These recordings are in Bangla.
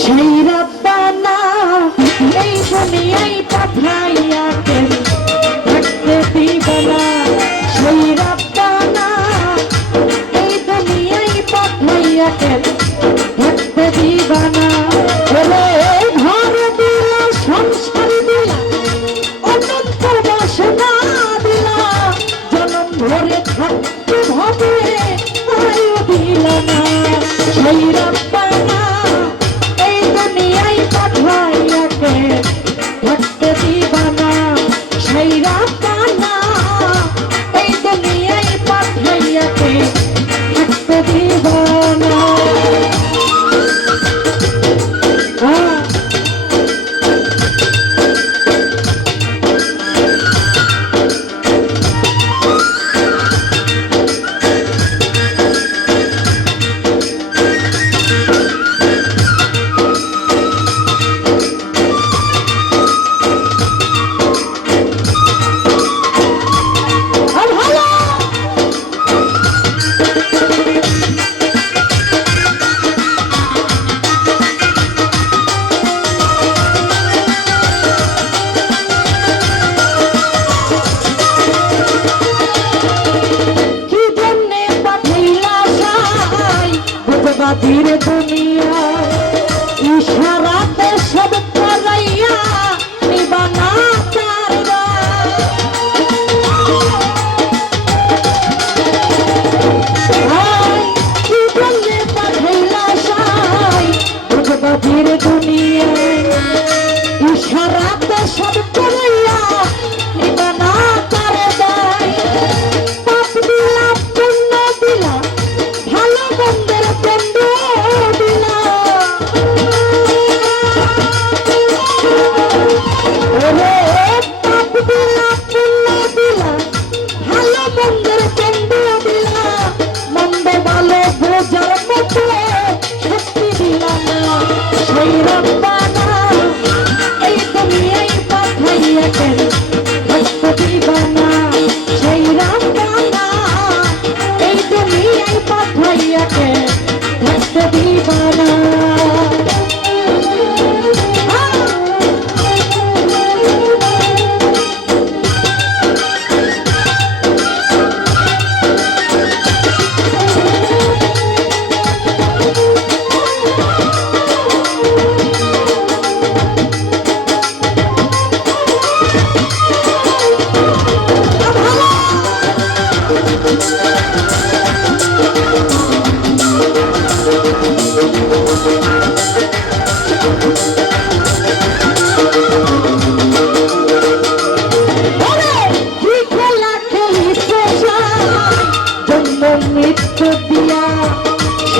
সেই রব্বানা এই দুনিয়ায় পাঠাইয়া থাকতে দিবানা সেই রব্বানা এই দুনিয়ায় পাঠাইয়া থাকতে দিবানা ওরে ঘর দিলা সংসার দিলা অনন্ত বাসনা দিলা। জনম ভরে থাকতে হবে, আয়ু দিলা না। সেই রব্বা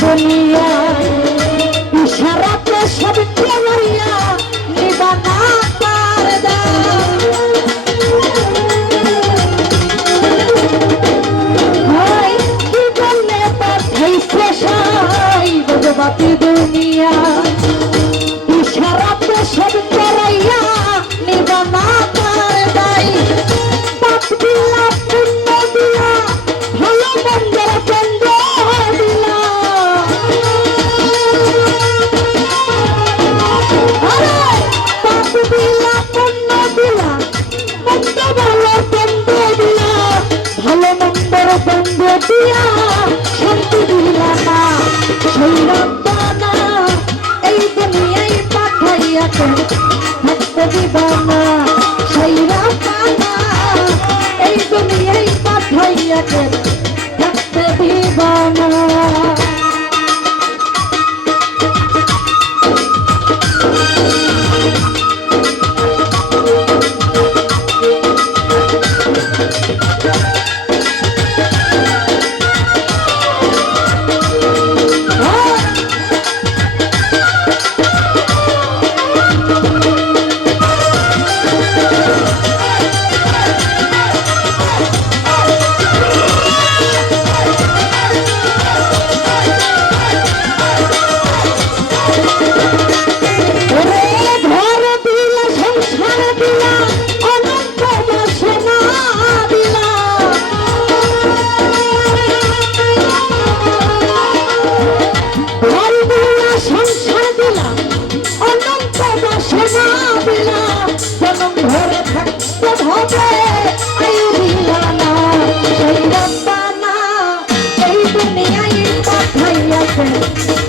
दुनिया Yeah. Thank you.